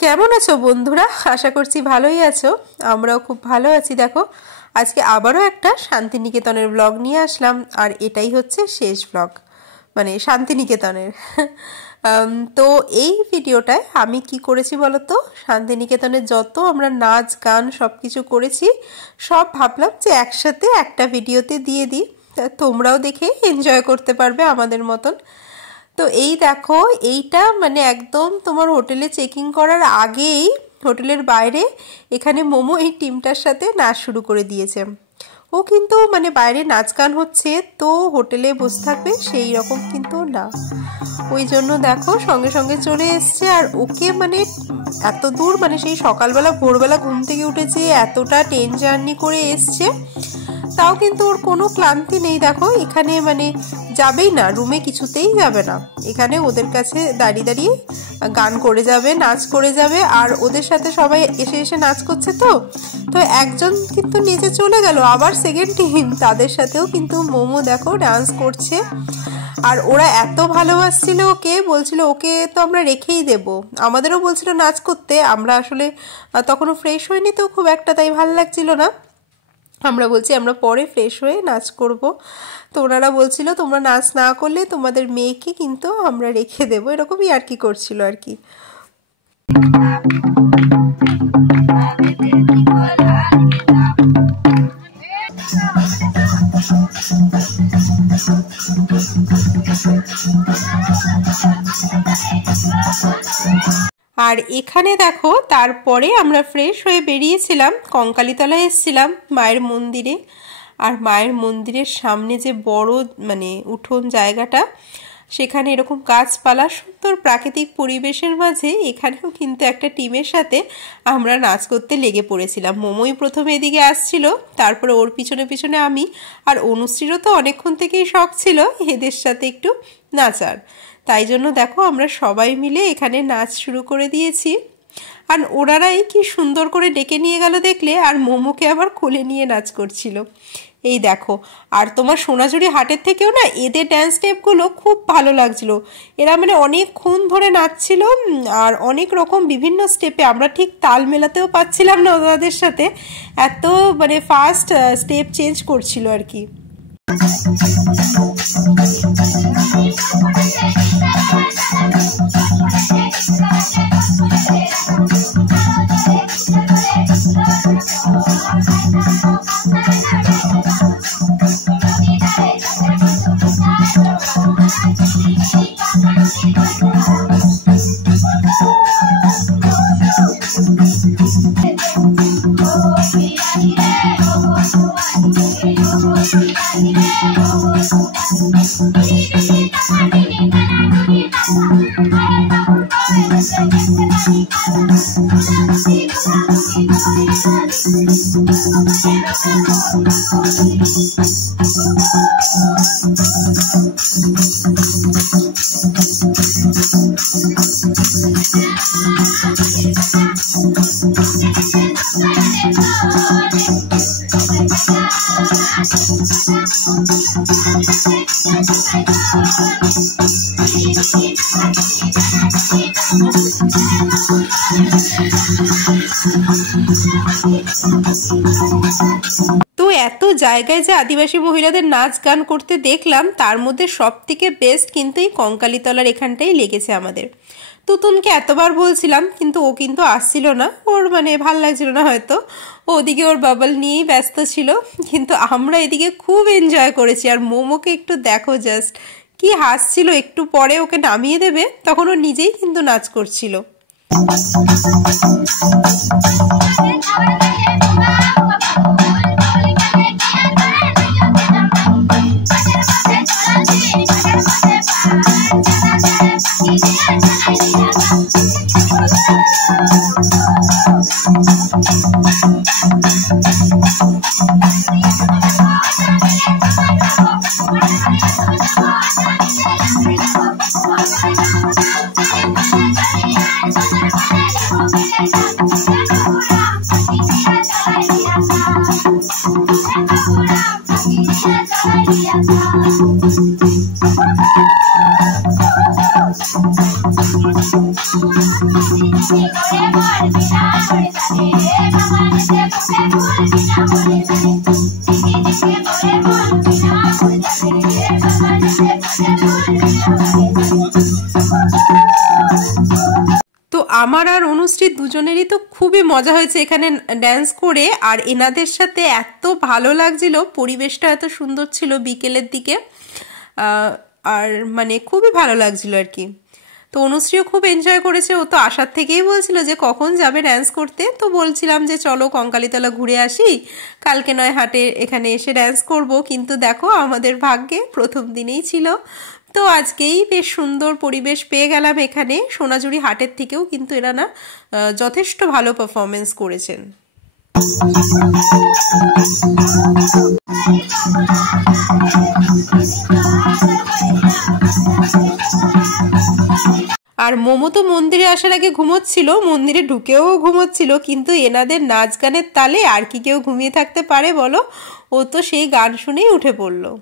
কেমন আছো বন্ধুরা? আশা করছি ভালোই আছো। আমরাও খুব ভালো আছি। দেখো, আজকে আবারও একটা শান্তিনিকেতনের ব্লগ নিয়ে আসলাম, আর এটাই হচ্ছে শেষ ব্লগ, মানে শান্তিনিকেতনের। তো এই ভিডিওটায় আমি কি করেছি বলো তো, শান্তিনিকেতনে যত আমরা নাচ গান সব কিছু করেছি সব ভাবলাম যে একসাথে একটা ভিডিওতে দিয়ে দিই, তোমরাও দেখে এনজয় করতে পারবে আমাদের মতন। তো এই দেখো, এইটা মানে একদম তোমার হোটেলে চেকিং করার আগেই হোটেলের বাইরে এখানে মোমো এই টিমটার সাথে নাচ শুরু করে দিয়েছে। ও কিন্তু মানে বাইরে নাচ গান হচ্ছে তো হোটেলে বসে থাকবে সেই রকম কিন্তু না, ওই জন্য দেখো সঙ্গে সঙ্গে চলে এসছে। আর ওকে মানে এত দূর, মানে সেই সকালবেলা ভোরবেলা ঘুম থেকে উঠেছে, এতটা ট্রেন জার্নি করে এসছে, তাও কিন্তু ওর কোনো ক্লান্তি নেই। দেখো এখানে মানে যাবেই না, রুমে কিছুতেই যাবে না, এখানে ওদের কাছে দাঁড়িয়ে দাঁড়িয়ে গান করে যাবে, নাচ করে যাবে। আর ওদের সাথে সবাই এসে এসে নাচ করছে, তো একজন কিন্তু নিচে চলে গেল, আবার সেকেন্ড টিম তাদের সাথেও কিন্তু মোমো দেখো ডান্স করছে। আর ওরা এত ভালোবাসছিল ওকে, বলছিল ওকে তো আমরা রেখেই দেব, আমাদেরও বলছিল নাচ করতে। আমরা আসলে তখনও ফ্রেশ হয়নি তো খুব একটা, তাই ভালো লাগছিল না। আমরা বলছি আমরা পরে ফ্রেশ হয়ে নাচ করব। তো ওনারা বলছিল তোমরা নাচ না করলে তোমাদের মেয়েকে কিন্তু আমরা রেখে দেবো, এরকমই আর কি করছিল আর কি। আর এখানে দেখো তারপরে আমরা ফ্রেশ হয়ে বেরিয়েছিলাম, কঙ্কালীতলায় এসেছিলাম মায়ের মন্দিরে। আর মায়ের মন্দিরের সামনে যে বড় মানে উঠোন জায়গাটা, সেখানে এরকম গাছপালা সুন্দর প্রাকৃতিক পরিবেশের মাঝে এখানেও কিন্তু একটা টিমের সাথে আমরা নাচ করতে লেগে পড়েছিলাম। মোমোই প্রথমে এদিকে আসছিল, তারপরে ওর পিছনে পিছনে আমি, আর অনুশ্রীরও তো অনেকক্ষণ থেকেই শখ ছিল এদের সাথে একটু নাচার, তাই জন্য দেখো আমরা সবাই মিলে এখানে নাচ শুরু করে দিয়েছি। আর ওনারাই কি সুন্দর করে ডেকে নিয়ে গেল দেখলে, আর মোমোকে আবার কোলে নিয়ে নাচ করছিল, এই দেখো। আর তোমার সোনাঝুরি হাটের থেকেও না এদের ড্যান্স স্টেপগুলো খুব ভালো লাগছিল, এরা মানে অনেকক্ষণ ধরে নাচছিল, আর অনেক রকম বিভিন্ন স্টেপে আমরা ঠিক তাল মেলাতেও পাচ্ছিলাম না ওদের সাথে, এত মানে ফাস্ট স্টেপ চেঞ্জ করছিল আর কি। তো এত জায়গায় যে আদিবাসী মহিলাদের নাচ গান করতে দেখলাম, তার মধ্যে সব থেকে বেস্ট কিন্তু এই কঙ্কালীতলার এখানটাই লেগেছে আমাদের। তুতুনকে এতবার বলছিলাম কিন্তু ও কিন্তু আসছিল না, ওর মানে ভাল লাগছিল না হয়তো, ওদিকে ওর বাবল নিয়েই ব্যস্ত ছিল। কিন্তু আমরা এদিকে খুব এনজয় করেছি। আর মোমোকে একটু দেখো জাস্ট কি হাসছিল, একটু পরে ওকে নামিয়ে দেবে তখন ও নিজেই কিন্তু নাচ করছিল। তো তো আমার আর অনুশ্রী দুজনেরই তো খুবই মজা হয়েছে এখানে ড্যান্স করে, আর এনাদের সাথে এত ভালো লাগছিল, পরিবেশটা এত সুন্দর ছিল বিকেলের দিকে, আর মানে খুবই ভালো লাগছিল আর কি। তো অনুশ্রীও খুব এনজয় করেছে, ও তো আসার থেকেই বলছিল যে কখন যাবে ড্যান্স করতে। তো বলছিলাম যে চলো কঙ্কালীতলা ঘুরে আসি, কালকে নয় হাটে এখানে এসে ড্যান্স করব। কিন্তু দেখো আমাদের ভাগ্যে প্রথম দিনেই ছিল, তো আজকেই বেশ সুন্দর পরিবেশ পেয়ে গেলাম এখানে। সোনাঝুরি হাটের থেকেও কিন্তু এরা না যথেষ্ট ভালো পারফরমেন্স করেছেন। আর মোমো তো মন্দিরে আসার আগে ঘুমোচ্ছিল, মন্দিরে ঢুকেও ঘুমোচ্ছিল, কিন্তু এনাদের নাচ গানের তালে আর কি কেউ ঘুমিয়ে থাকতে পারে বলো? ও তো সেই গান শুনেই উঠে পড়লো।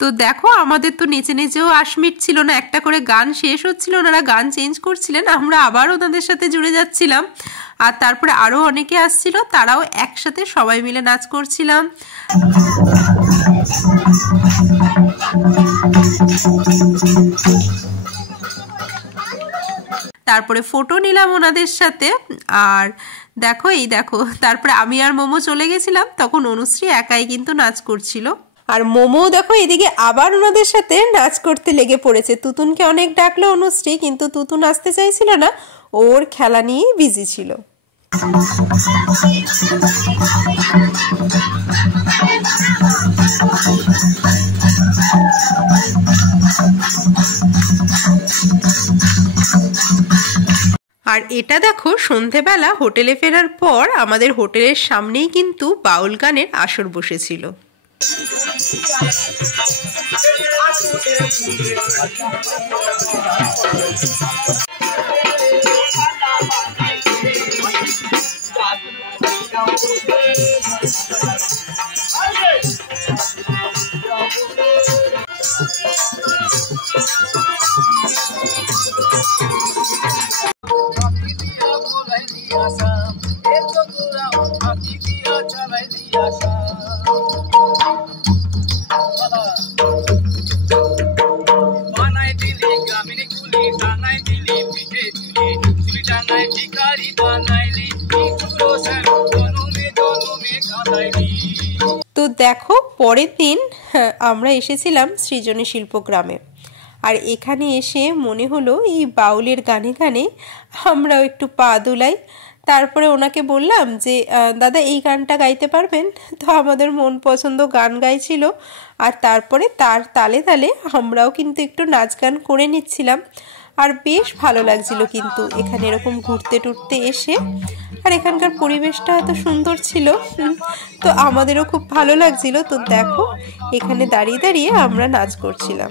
তো দেখো আমাদের তো নেচে নেচেও আশমিট ছিল না, একটা করে গান শেষ হচ্ছিল, ওনারা গান চেঞ্জ করছিলেন, আমরা আবার ওনাদের সাথে জুড়ে যাচ্ছিলাম। আর তারপরে আরো অনেকে আসছিল, তারাও একসাথে সবাই মিলে নাচ করছিলাম। তারপরে ফটো নিলাম ওনাদের সাথে। আর দেখো এই দেখো, তারপরে আমি আর মোমো চলে গেছিলাম, তখন অনুশ্রী একাই কিন্তু নাচ করছিল। আর মোমো দেখো এদিকে আবার ওনাদের সাথে নাচ করতে লেগে পড়েছে। তুতুনকে অনেক ডাকলো অনুশ্রী, কিন্তু তুতুন আসতে চাইছিল না, ওর খেলা নিয়েই বিজি ছিল। আর এটা দেখো সন্ধেবেলা হোটেলে ফেরার পর আমাদের হোটেলের সামনেই কিন্তু বাউল গানের আসর বসেছিল। তো দেখো পরের দিন আমরা এসেছিলাম সৃজনী শিল্পগ্রামে। আর এখানে এসে মনে হলো এই বাউলের গানে গানে আমরাও একটু পা দোলাই। তারপরে ওনাকে বললাম যে দাদা এই গানটা গাইতে পারবেন? তো আমাদের মন পছন্দ গান গাইছিল, আর তারপরে তার তালে তালে আমরাও কিন্তু একটু নাচ গান করে নিচ্ছিলাম। আর বেশ ভালো লাগছিল কিন্তু এখানে এরকম ঘুরতে টুরতে এসে, আর এখানকার পরিবেশটা এত সুন্দর ছিল, তো আমাদেরও খুব ভালো লাগছিল। তো দেখো এখানে দাঁড়িয়ে দাঁড়িয়ে আমরা নাচ করছিলাম।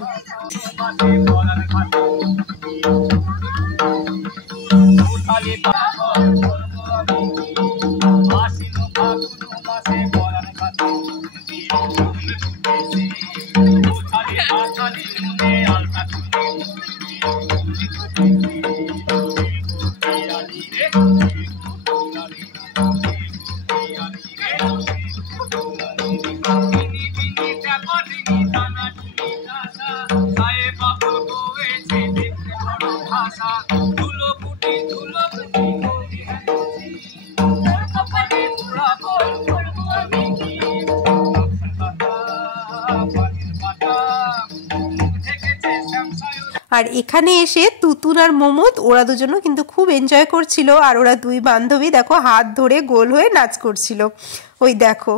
আর এখানে এসে তুতুন আর মোমোদ ওরা দুজনও কিন্তু খুব এনজয় করছিল। আর ওরা দুই বান্ধবী দেখো হাত ধরে গোল হয়ে নাচ করছিল, ওই দেখো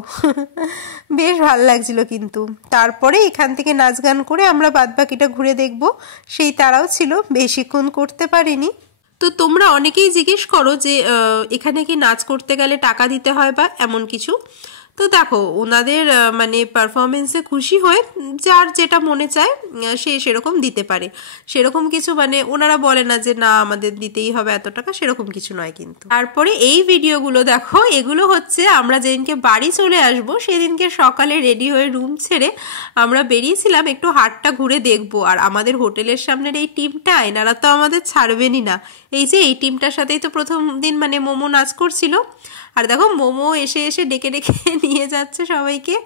বেশ ভালো লাগছিল কিন্তু। তারপরে এখান থেকে নাচ গান করে আমরা বাদবাকিটা ঘুরে দেখব, সেই তারাও ছিল, বেশিক্ষণ করতে পারিনি। তো তোমরা অনেকেই জিজ্ঞেস করো যে এখানে কি নাচ করতে গেলে টাকা দিতে হয় বা এমন কিছু। তো দেখো ওনাদের মানে পারফরমেন্সে খুশি হয়ে যার যেটা মনে চায় সে সেরকম দিতে পারে, সেরকম কিছু মানে ওনারা বলে না যে না আমাদের দিতেই হবে এত টাকা, সেরকম কিছু নয় কিন্তু। তারপরে এই ভিডিওগুলো দেখো, এগুলো হচ্ছে আমরা যেদিনকে বাড়ি চলে আসবো সেদিনকে সকালে রেডি হয়ে রুম ছেড়ে আমরা বেরিয়েছিলাম একটু হাটটা ঘুরে দেখবো। আর আমাদের হোটেলের সামনের এই টিমটা এনারা তো আমাদের ছাড়বেনই না। এই যে এই টিমটার সাথেই তো প্রথম দিন মানে মোমো নাচ করছিল, আর দেখো মোমো এসে এসে ডেকে ডেকে নিয়ে যাচ্ছে সবাইকে।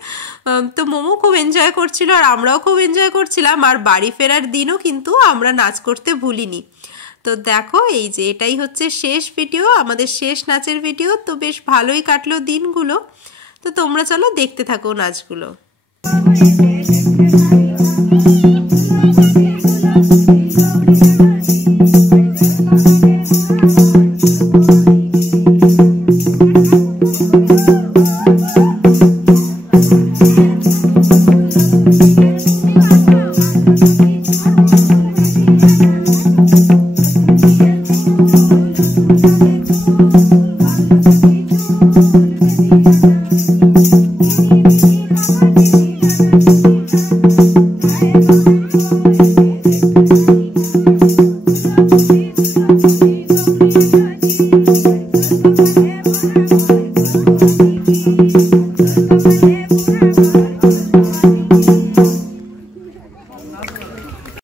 তো মোমো খুব এনজয় করছিল আর আমরাও খুব এনজয় করছিলাম। আর বাড়ি ফেরার দিনও কিন্তু আমরা নাচ করতে ভুলিনি। তো দেখো এই যে এটাই হচ্ছে শেষ ভিডিও, আমাদের শেষ নাচের ভিডিও। তো বেশ ভালোই কাটলো দিনগুলো। তো তোমরা চলো দেখতে থাকো নাচগুলো।